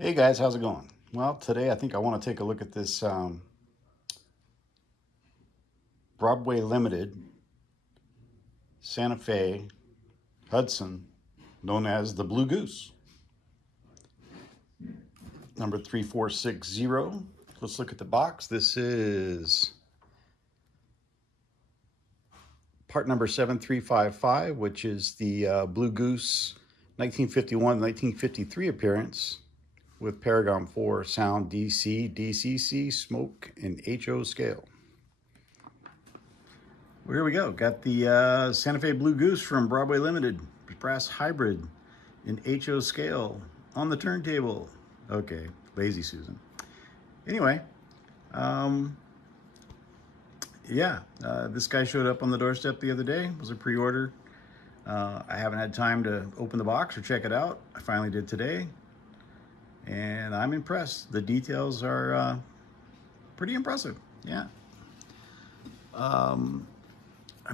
Hey guys, how's it going? Well, today I think I want to take a look at this Broadway Limited Santa Fe Hudson, known as the Blue Goose, number 3460. Let's look at the box. This is part number 7355, which is the Blue Goose 1951-1953 appearance with Paragon4 Sound DC, DCC, smoke, and HO scale. Well, here we go. Got the Santa Fe Blue Goose from Broadway Limited, brass hybrid in HO scale on the turntable. Okay, lazy Susan. Anyway, this guy showed up on the doorstep the other day. It was a pre-order. I haven't had time to open the box or check it out. I finally did today, and I'm impressed. The details are pretty impressive. Yeah. I'm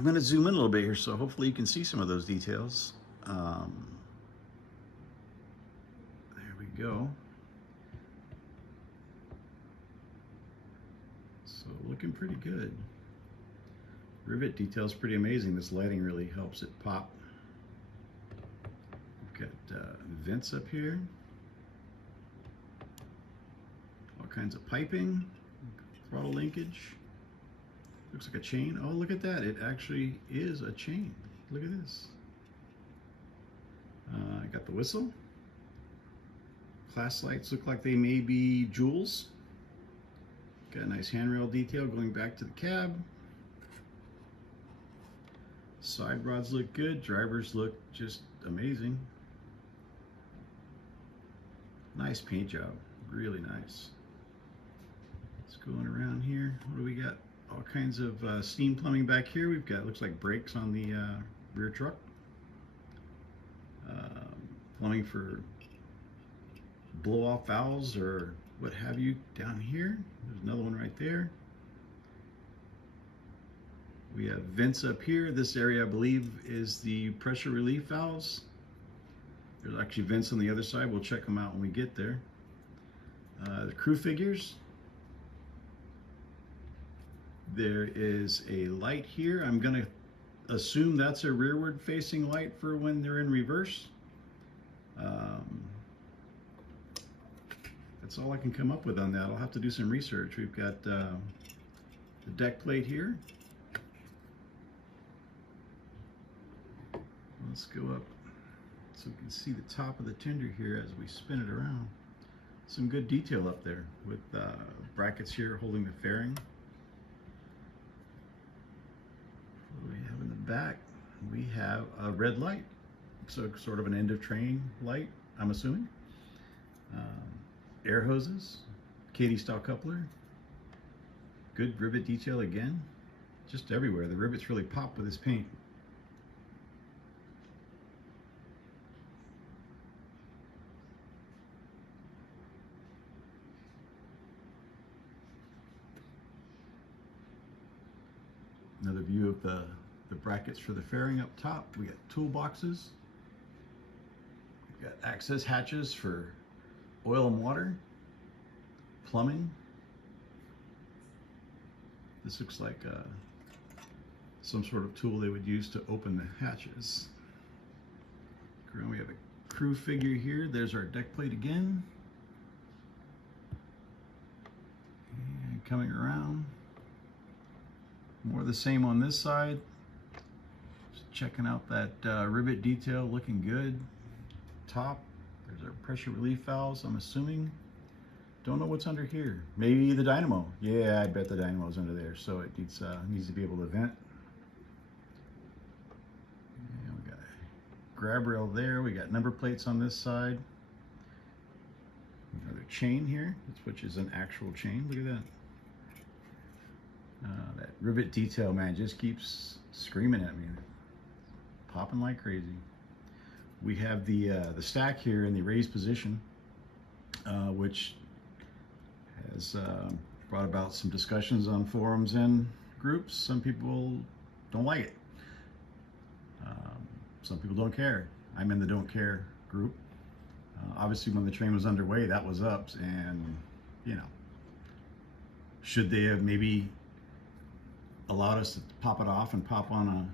going to zoom in a little bit here, so hopefully you can see some of those details. There we go. So looking pretty good. Rivet detail's pretty amazing. This lighting really helps it pop. We've got vents up here. All kinds of piping, throttle linkage. Looks like a chain. Oh, look at that. It actually is a chain. Look at this. I got the whistle. Class lights look like they may be jewels. Got a nice handrail detail going back to the cab. Side rods look good. Drivers look just amazing. Nice paint job. Really nice. Let's go around here. What do we got? All kinds of steam plumbing back here. We've got, looks like brakes on the rear truck. Plumbing for blow-off valves or what have you down here. There's another one right there. We have vents up here. This area, I believe, is the pressure relief valves. There's actually vents on the other side. We'll check them out when we get there. The crew figures. There is a light here. I'm going to assume that's a rearward facing light for when they're in reverse. That's all I can come up with on that. I'll have to do some research. We've got the deck plate here. Let's go up so we can see the top of the tender here as we spin it around. Some good detail up there with brackets here holding the fairing. What do we have in the back? We have a red light, so sort of an end of train light, I'm assuming. Air hoses, Katy style coupler, good rivet detail again, just everywhere. The rivets really pop with this paint. Another view of the brackets for the fairing up top. We got toolboxes. We've got access hatches for oil and water, plumbing. This looks like some sort of tool they would use to open the hatches. We have a crew figure here. There's our deck plate again. And coming around. More of the same on this side. Just checking out that rivet detail, looking good. Top, there's our pressure relief valves, I'm assuming. Don't know what's under here. Maybe the dynamo. Yeah, I bet the dynamo's under there, so it needs to be able to vent. And we got a grab rail there. We got number plates on this side. Another chain here, which is an actual chain. Look at that. That rivet detail, man, just keeps screaming at me, popping like crazy. We have the stack here in the raised position, which has brought about some discussions on forums and groups. Some people don't like it. Some people don't care. I'm in the don't care group. Obviously, when the train was underway, that was up, and you know, should they have maybe allowed us to pop it off and pop on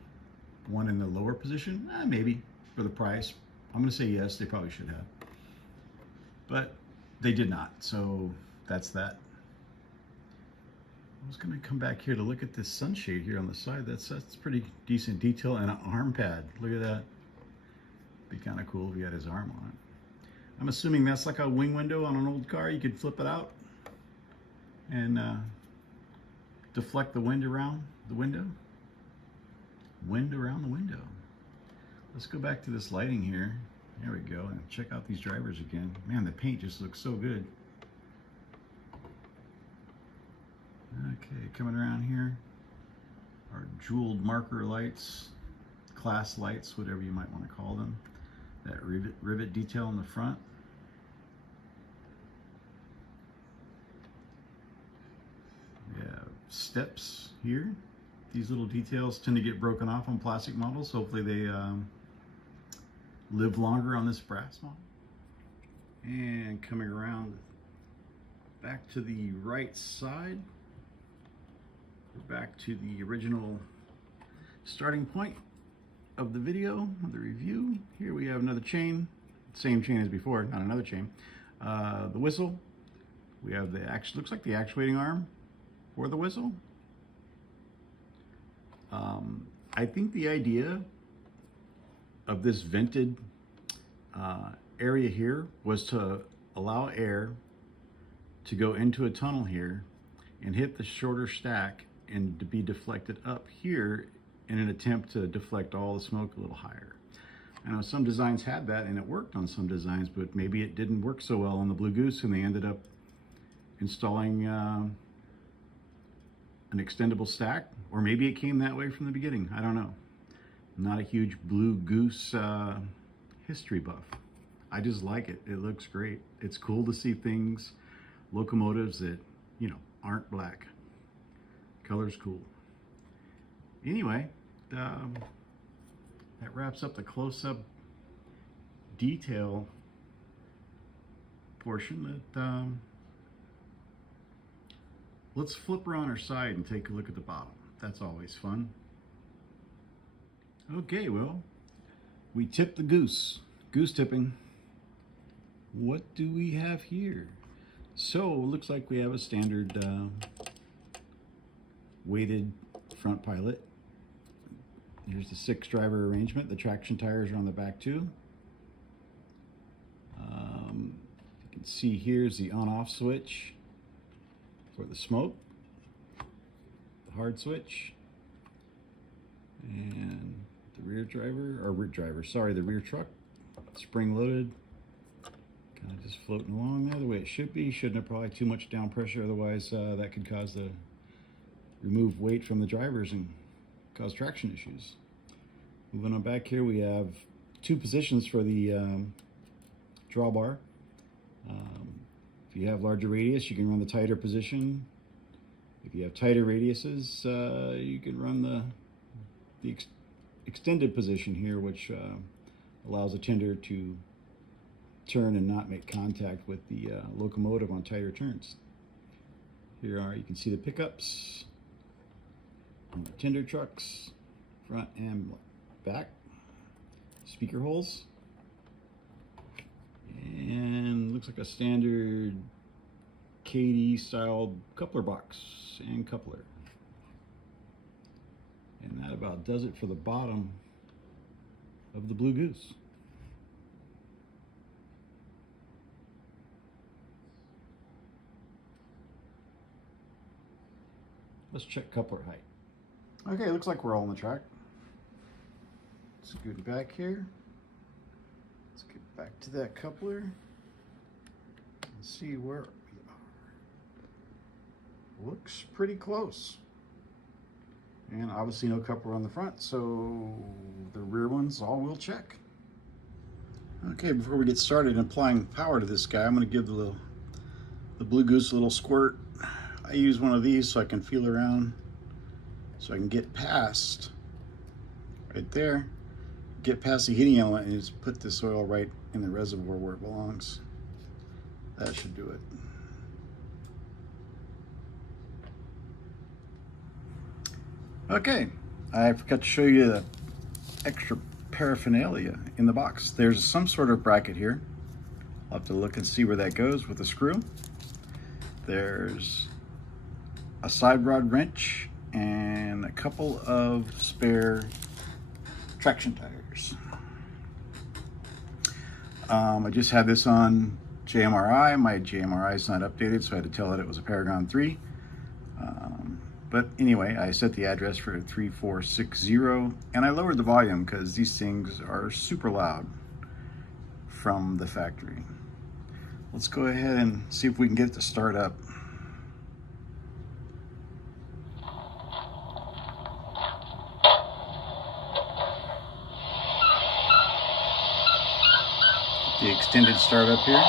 one in the lower position? Maybe, for the price. I'm going to say yes, they probably should have. But they did not, so that's that. I was going to come back here to look at this sunshade here on the side. That's pretty decent detail, and an arm pad. Look at that. Be kind of cool if he had his arm on it. I'm assuming that's like a wing window on an old car. You could flip it out and deflect the wind around the window. Wind around the window. Let's go back to this lighting here. There we go. And check out these drivers again. Man, the paint just looks so good. Okay, coming around here. Our jeweled marker lights, class lights, whatever you might want to call them. That rivet detail in the front. We have steps here. These little details tend to get broken off on plastic models. Hopefully they live longer on this brass model. And coming around back to the right side, we're back to the original starting point of the video, of the review. Here we have another chain, same chain as before, not another chain. The whistle, we have the looks like the actuating arm for the whistle. I think the idea of this vented area here was to allow air to go into a tunnel here and hit the shorter stack and to be deflected up here in an attempt to deflect all the smoke a little higher. I know some designs had that and it worked on some designs, but maybe it didn't work so well on the Blue Goose and they ended up installing an extendable stack, or maybe it came that way from the beginning. I don't know. I'm not a huge Blue Goose history buff. I just like it. It looks great. It's cool to see things, locomotives that, you know, aren't black. Color's cool. Anyway, that wraps up the close-up detail portion. Let's flip around our side and take a look at the bottom. That's always fun. Okay, well, we tipped the goose. Goose tipping. What do we have here? So, it looks like we have a standard weighted front pilot. Here's the 6-driver arrangement. The traction tires are on the back too. You can see here's the on-off switch for the smoke, the hard switch, and the rear the rear truck, spring-loaded, kind of just floating along there the way it should be. Shouldn't apply too much down pressure, otherwise that could cause the remove weight from the drivers and cause traction issues. Moving on back here, we have 2 positions for the drawbar. If you have larger radius, you can run the tighter position. If you have tighter radiuses, you can run the extended position here, which allows the tender to turn and not make contact with the locomotive on tighter turns. Here you can see the pickups on the tender trucks, front and back, speaker holes, and looks like a standard KD style coupler box and coupler. And that about does it for the bottom of the Blue Goose. Let's check coupler height. Okay, looks like we're all on the track. Scoot back here. Let's get back to that coupler and see where we are. Looks pretty close. And obviously no coupler on the front, so the rear ones all will check. Okay, before we get started in applying power to this guy, I'm going to give the Blue Goose a little squirt. I use one of these so I can feel around, so I can get past right there. get past the heating element and just put this oil right in the reservoir where it belongs. That should do it. Okay, I forgot to show you the extra paraphernalia in the box. There's some sort of bracket here. I'll have to look and see where that goes with a screw. There's a side rod wrench and a couple of spare traction tires. I just had this on JMRI. My JMRI is not updated, so I had to tell it it was a Paragon 3. But anyway, I set the address for 3460, and I lowered the volume because these things are super loud from the factory. Let's go ahead and see if we can get it to start up. The extended startup here.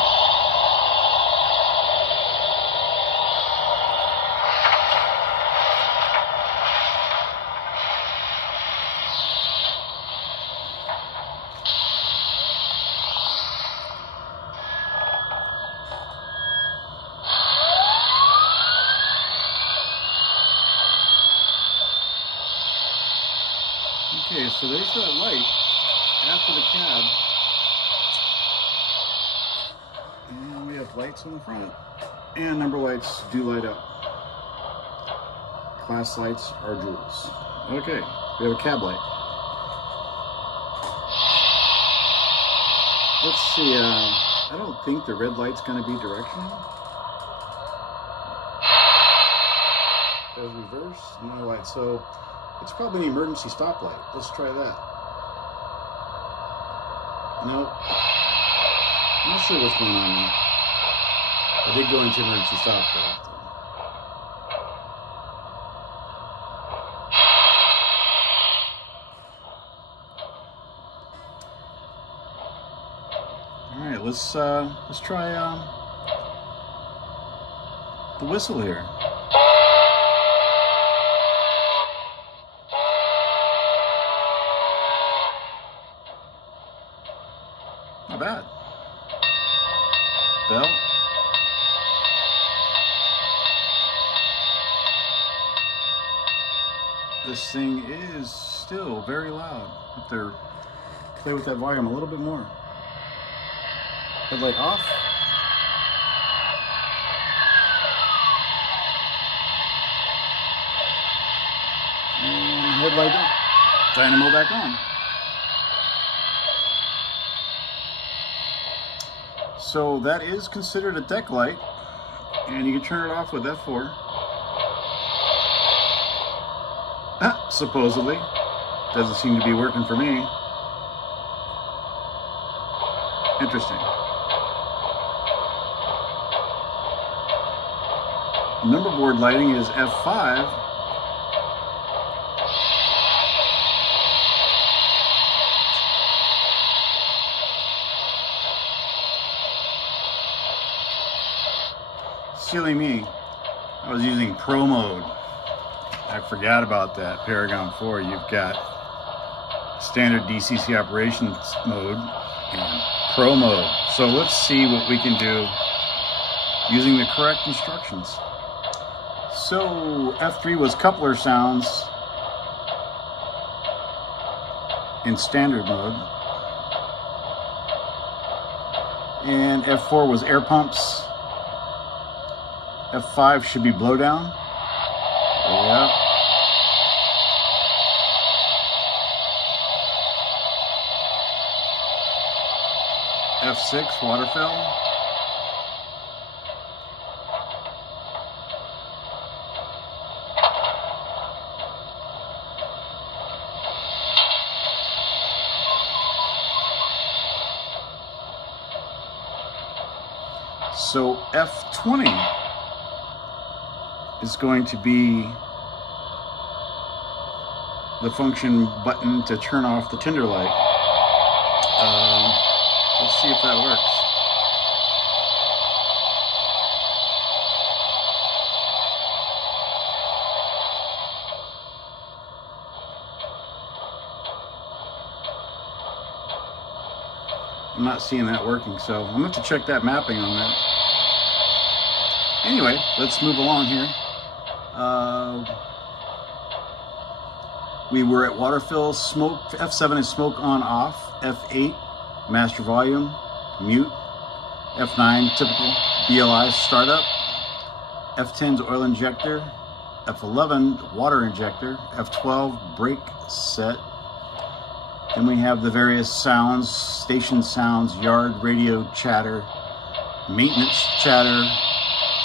Okay, so there's that light after the cab. And we have lights on the front. And number lights do light up. Class lights are jewels. Okay, we have a cab light. Let's see, I don't think the red light's going to be directional. There's reverse, no light, so it's probably an emergency stoplight. Let's try that. Nope. I'm not sure what's going on there. I did go into emergency stop though. All right, let's try the whistle here. Not bad. Bell. This thing is still very loud. If they're play with that volume a little bit more. Headlight off. And headlight on. Dynamo back on. So that is considered a deck light, and you can turn it off with F4. Supposedly. Doesn't seem to be working for me. Interesting. Numberboard lighting is F5. Silly me, I was using Pro mode. I forgot about that. Paragon 4, you've got standard DCC operations mode and Pro mode. So let's see what we can do using the correct instructions. So F3 was coupler sounds in standard mode. And F4 was air pumps. F5 should be blowdown. Yep. F6 water fill. So F20 is going to be the function button to turn off the tinder light. Let's see if that works. I'm not seeing that working, so I'm gonna have to check that mapping on that. Anyway, let's move along here. We were at water fill, smoke, F7 is smoke on off, F8, master volume, mute, F9, typical BLI startup, F10's oil injector, F11, water injector, F12, brake set. Then we have the various sounds, station sounds, yard radio chatter, maintenance chatter,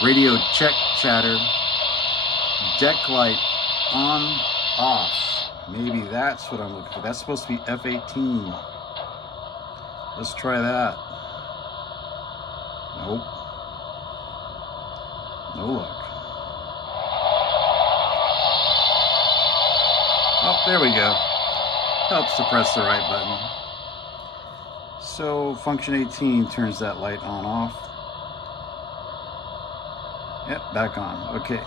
radio check chatter, deck light on, off. Maybe that's what I'm looking for. That's supposed to be F18. Let's try that. Nope. No luck. Oh, there we go. Helps to press the right button. So function 18 turns that light on off. Yep, back on. Okay.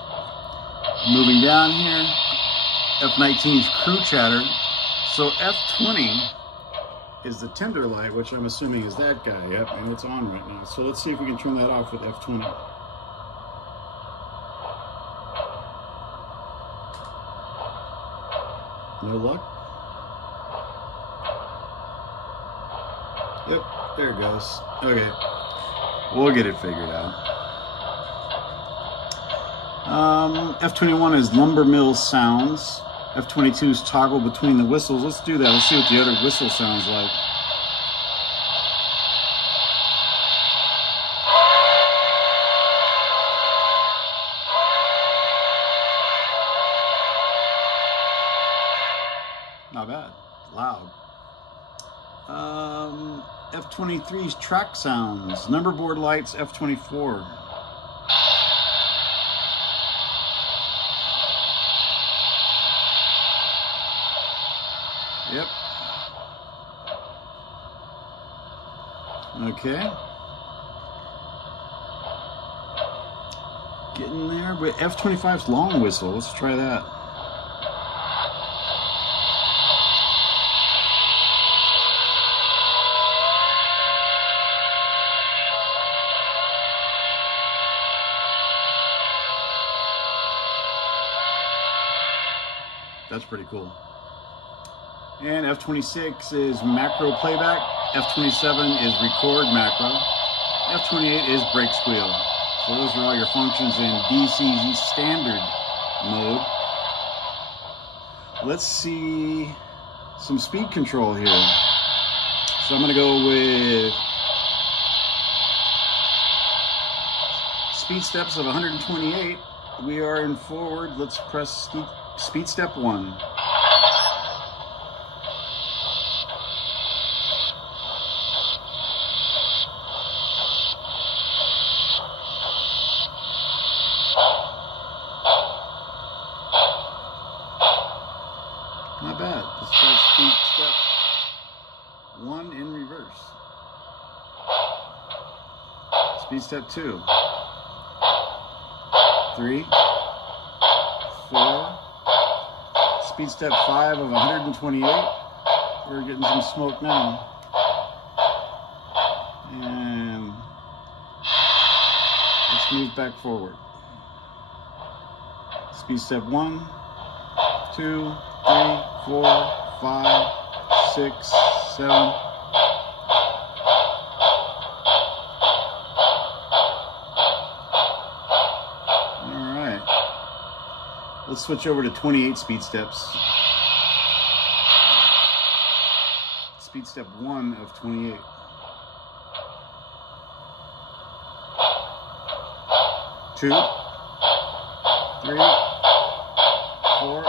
Moving down here. F19's crew chatter. So F20 is the tender light, which I'm assuming is that guy. Yep, and it's on right now. So let's see if we can turn that off with F20. No luck? Yep, there it goes. Okay, we'll get it figured out. F21 is lumber mill sounds. F22 is toggle between the whistles. Let's do that. Let's see what the other whistle sounds like. Not bad. Loud. F23's track sounds. Numberboard lights, F24. Yep. Okay. Getting there. With F25's long whistle. Let's try that. That's pretty cool. And F26 is macro playback. F27 is record macro. F28 is brake squeal. So those are all your functions in DCC standard mode. Let's see some speed control here. So I'm going to go with speed steps of 128. We are in forward. Let's press speed step 1. Not bad. Let's try speed step 1 in reverse. Speed step 2. 3. 4. Speed step 5 of 128. We're getting some smoke now. And let's move back forward. Speed step 1, 2, 3, 4, 5, 6, 7. Alright. Let's switch over to 28 speed steps. Speed step 1 of 28. 2, 3, 4.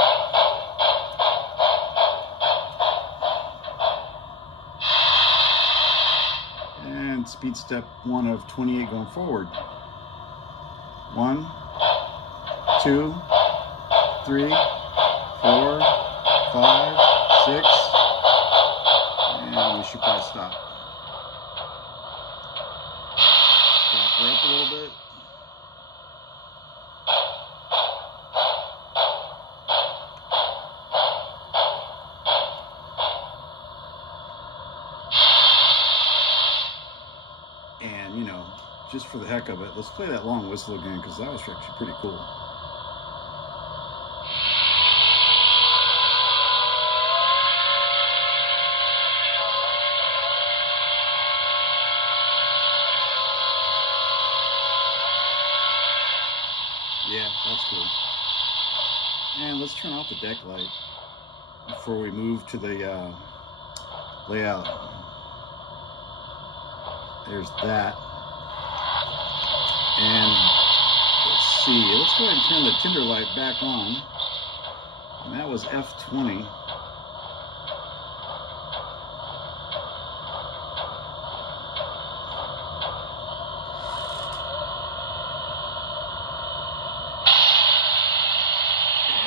And speed step 1 of 28 going forward. 1, 2, 3, 4, 5, 6. And we should probably stop. Back her up a little bit. just for the heck of it, let's play that long whistle again, because that was actually pretty cool. Yeah, that's cool. And let's turn off the deck light before we move to the layout. There's that. And let's see, let's go ahead and turn the tinder light back on. And that was F20. And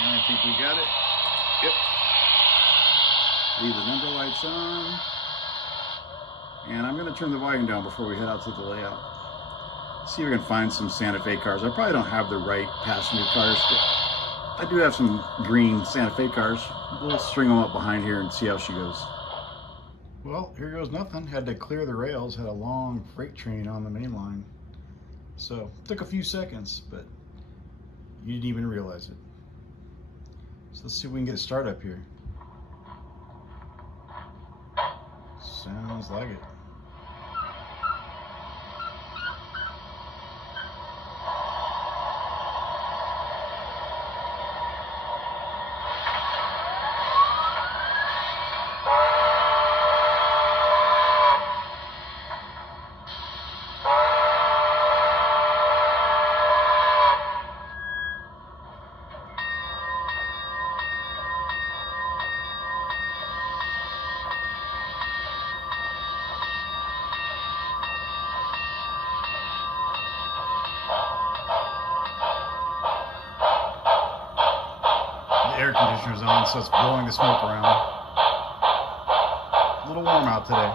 I think we got it. Yep. Leave the number lights on. And I'm going to turn the volume down before we head out to the layout. See if we can find some Santa Fe cars. I probably don't have the right passenger cars, but I do have some green Santa Fe cars. We'll string them up behind here and see how she goes. Well, here goes nothing. Had to clear the rails. Had a long freight train on the main line. So, took a few seconds, but you didn't even realize it. So let's see if we can get a start up here. Sounds like it. Air conditioner's on, so it's blowing the smoke around. A little warm out today.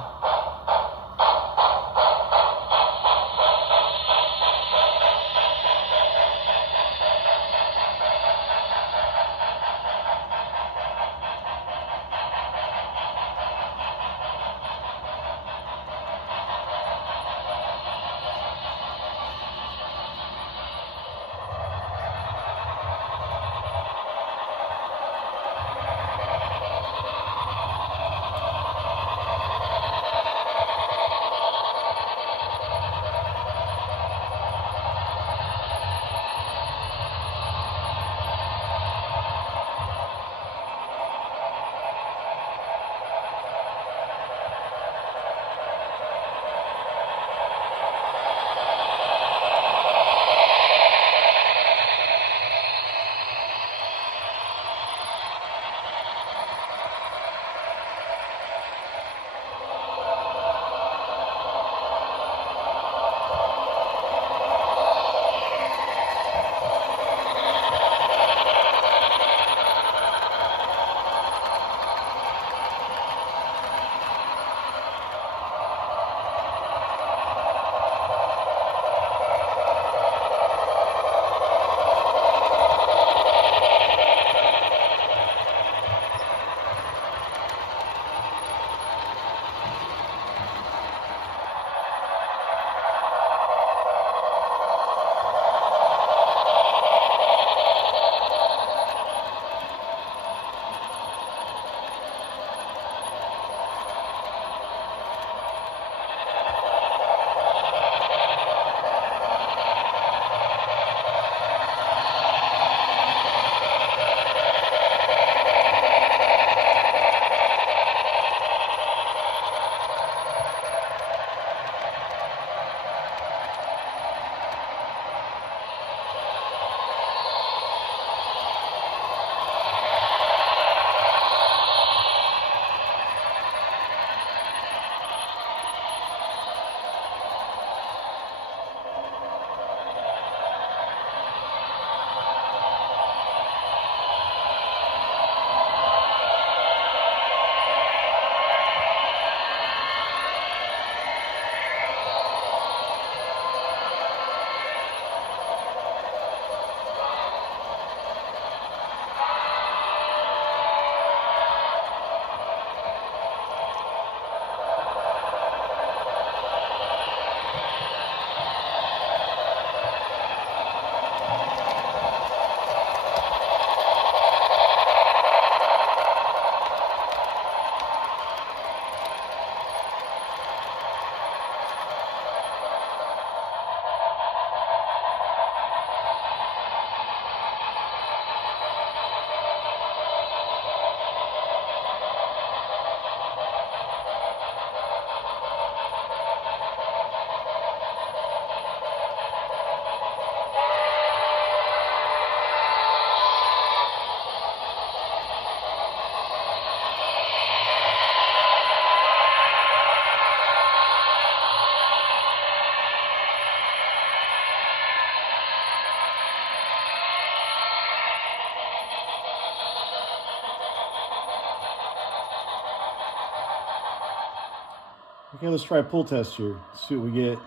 Okay, let's try a pull test here. Let's see what we get.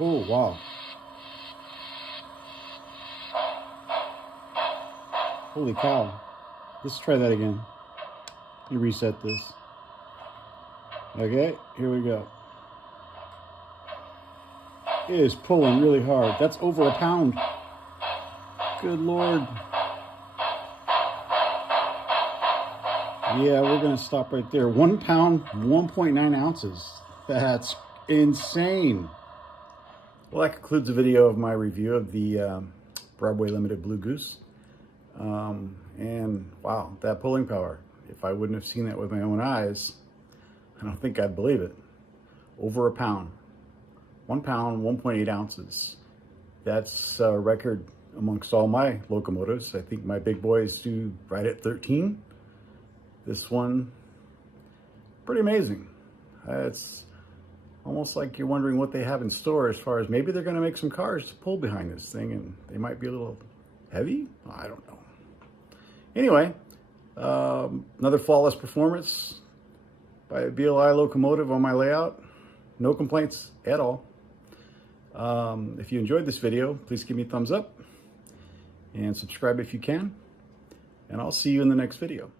Oh, wow. Holy cow. Let's try that again. Let me reset this. Okay, here we go. It is pulling really hard. That's over a pound. Good Lord. Yeah, we're gonna stop right there. 1 pound, 1.9 ounces. That's insane. Well, that concludes the video of my review of the Broadway Limited Blue Goose. And wow, that pulling power. If I wouldn't have seen that with my own eyes, I don't think I'd believe it. Over a pound. 1 pound, 1.8 ounces. That's a record amongst all my locomotives. I think my big boys do right at 13. This one, pretty amazing. It's almost like you're wondering what they have in store as far as maybe they're going to make some cars to pull behind this thing, and they might be a little heavy. I don't know. Anyway, another flawless performance by a BLI locomotive on my layout. No complaints at all. If you enjoyed this video, please give me a thumbs up and subscribe if you can. And I'll see you in the next video.